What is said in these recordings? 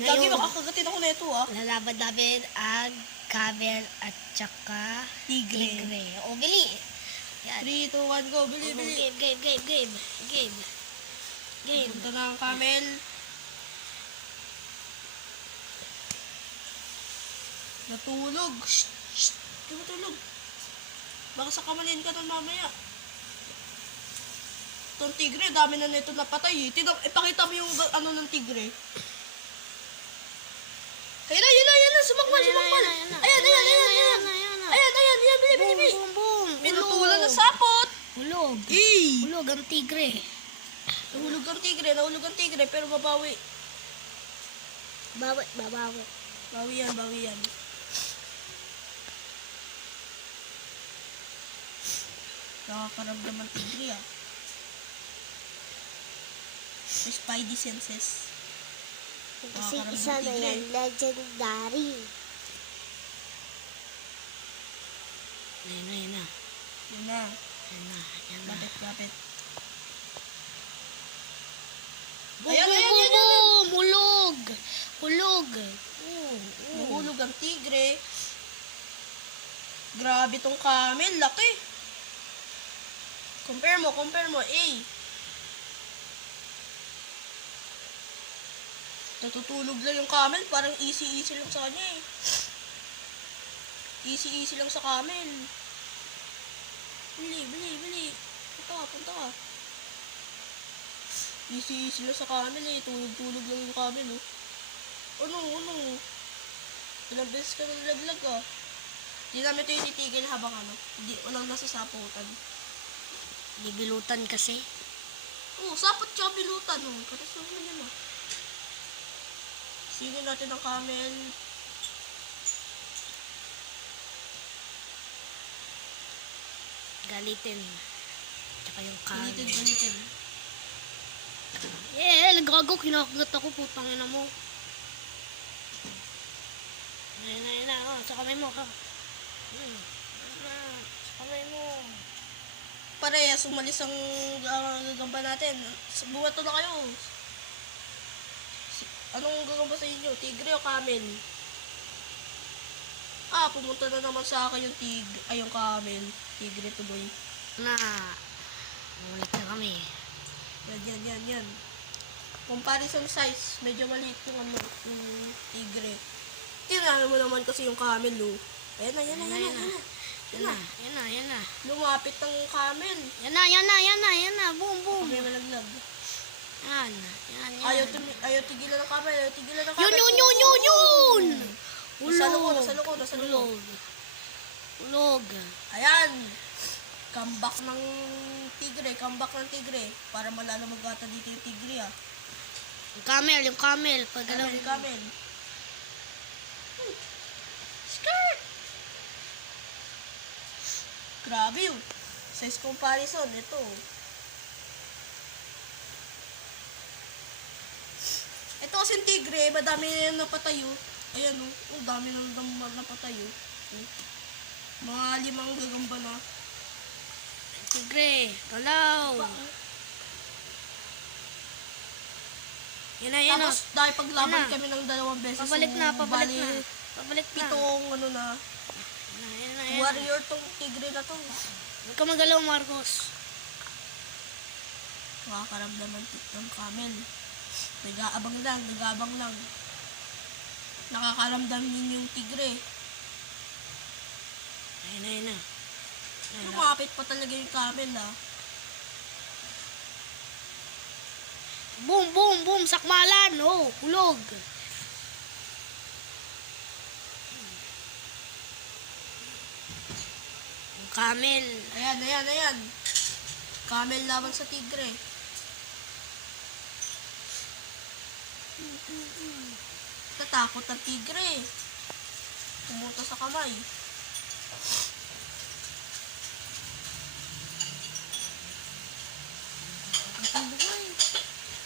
Gagi, makakagatin ako na ito ah. Lalaban namin ang camel at saka Tigre. O, bili. Yan. 3, 2, 1, go. Bili, bili. Game. Punta na ang camel. Natulog. Shh. Di matulog. Baka sa kamalin ka nun mamaya. Itong tigre, dami na nito napatay eh. Ipakita mo yung ano ng tigre. Ayan na. Sumakmal. Ayan. Bili. Boom. Pinutulan na sapot. Hulog. Eh. Hulog ang tigre. Nahulog ang tigre, pero babawi. Babawi. Bawi yan. Nakakaramdam ang tigre ah. May spidey senses. Kasi isa na yan, legendary. Yan na. Yun na. Yan na. Lapit. Boom, Ayan. Hulog. Nahulog ang tigre. Grabe tong camel, laki. Compare mo. Natutulog lang yung camel, parang easy lang sa kanya eh. Easy lang sa camel. Bili. Punta ka. Easy lang sa camel eh. Tulog lang yung camel oh. Ano? Ilang beses ka nang laglag ah. Hindi namin ito ititigil habang walang nasasaputan. Bibilutan kasi. Oo, sapot siya bilutan oh. Katasong mo yan ah. Sinin natin ang camel. Galitin. Tsaka yung camel. Galitin. Gago, kinakagat ako, putang ina mo. Ayan na, sa kamay mo ka. Sa kamay mo. Parehas, umalis ang gagamba natin. Buwato na kayo. Anong gagamba sa inyo? Tigre o camel? Pumunta na naman sa akin yung camel. Tigre tuloy. Ulit na kami. Yan. Comparison size, medyo maliit yung tigre. Tingnan mo naman kasi yung camel, oh. Ayan na. Yan na. Lumapit ng camel. Yan na. Boom. May malaglag. Yan. Ayaw tigilan ng camel. Yun! Nasa loob. Hulog. Ayan. Comeback ng tigre. Para malalo mag-ata dito yung tigre, ah. Yung camel. Pagalaw. Camel. Skirt! Grabe yun. Size comparison. Ito. Ito kasing tigre, madami na yung napatayo. Ayan o. Ang dami na napatayo. Mga 5 gagamba na. Tigre. Galaw. Yan na. Tapos dahil paglaban kami ng 2 beses. Pabalik na. Pitong na. Yan na. Warrior tong tigre na to. Huwag ka magalaw, Marcos. Makakaramdam ng camel. Nag-aabang lang. Nakakaramdam din yung tigre. Ayun na. Lumapit pa talaga yung camel, ah. Boom. Sakmalan. Hulog. Yung camel. Ayan. Camel laban sa tigre. Tatakot ang tigre. Pumunta sa kamay.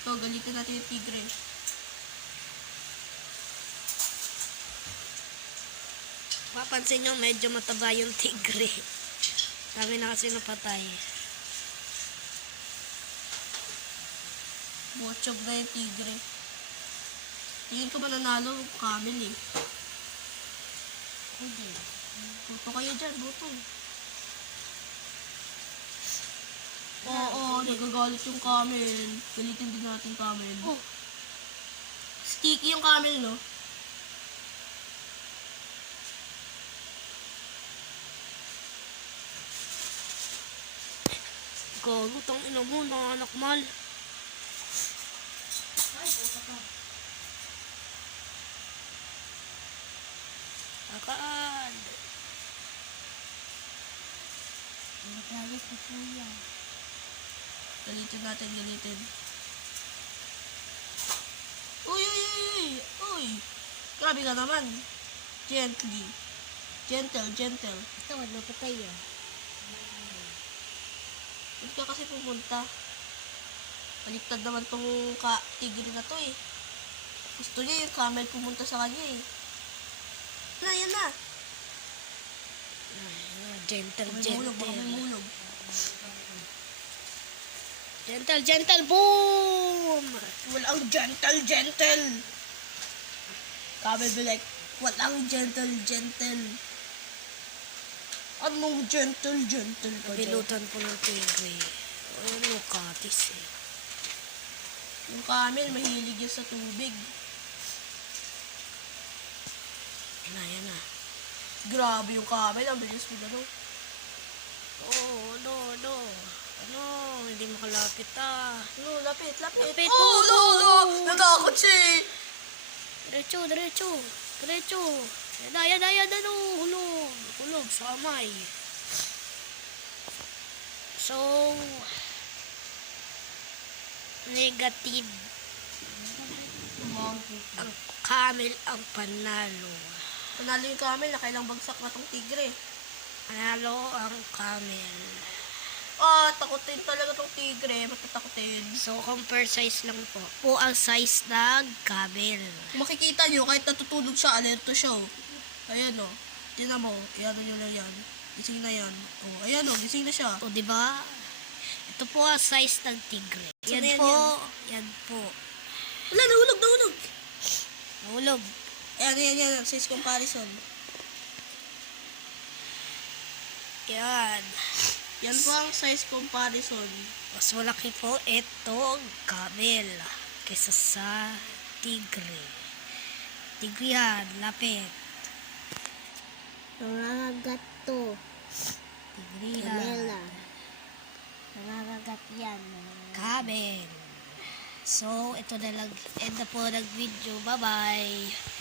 Ito, galitin natin yung tigre. Mapansin nyo, medyo mataba yung tigre. Dami na kasi napatay. Butchog na yung tigre. Tingin ko mananalo, camel eh. Hindi. Buto kayo dyan, buto. Oo, nagagalit yung camel. Galitin din natin camel. Oh. Sticky yung camel, no? Gago, tang ina mo, anak mal. Akaan. Nagalit si Kuya. Galitin natin, galitin. Uy, uy, uy, uy, uy. Grabe ka naman. Gently. Gentle, gentle. Ito, ano pa tayo? Huwag ka kasi pumunta. Baliktad naman tong tigre na to eh. Gusto niya yung camel pumunta sa kanya eh. Yan na. Gentle, Baka may mulog, baka may gentle. mulog. Gentle, gentle, boom! Walang gentle, gentle. Camel be like, walang gentle, gentle. Anong gentle, gentle pa dyan? Pilutan po ng tigre. Ayun, Lucatis eh. Yung camel, mahilig yan sa tubig. Yan na. Grabe yung camel, ang bilis mo gano'n. Oh, no. Ano, hindi makalapit ah. No, lapit, lapit. Lapit, Oh, oh, no, no. oh. Natakot siya eh. Diretso. Yan na, no. Hulog, samay. So, negative. Ang camel ang panalo. Panalo yung camel, nakailang bagsak na tong tigre. Panalo ang camel. Takutin talaga tong tigre. Matatakutin. So, compare size lang po. Po ang size ng camel. Kung makikita nyo, kahit natutulog siya, alerto siya oh. Ayan oh. Tinan mo, kaya nyo lang yan. Gising na yan. Oh, ayan oh, gising na siya. O, di ba? Ito po ang size ng tigre. Saan Yan yan, po. Yan po. Wala, nahulog. Nahulog. Ayan, size comparison. Yan. Yan po ang size comparison. Mas malaki po itong camel kaysa sa tigre. Tigre yan, lapit. Nangangagat to. Tigre yan. Camela. Nangangagat yan. Camel. So, ito na lang. End na po ng video. Bye-bye.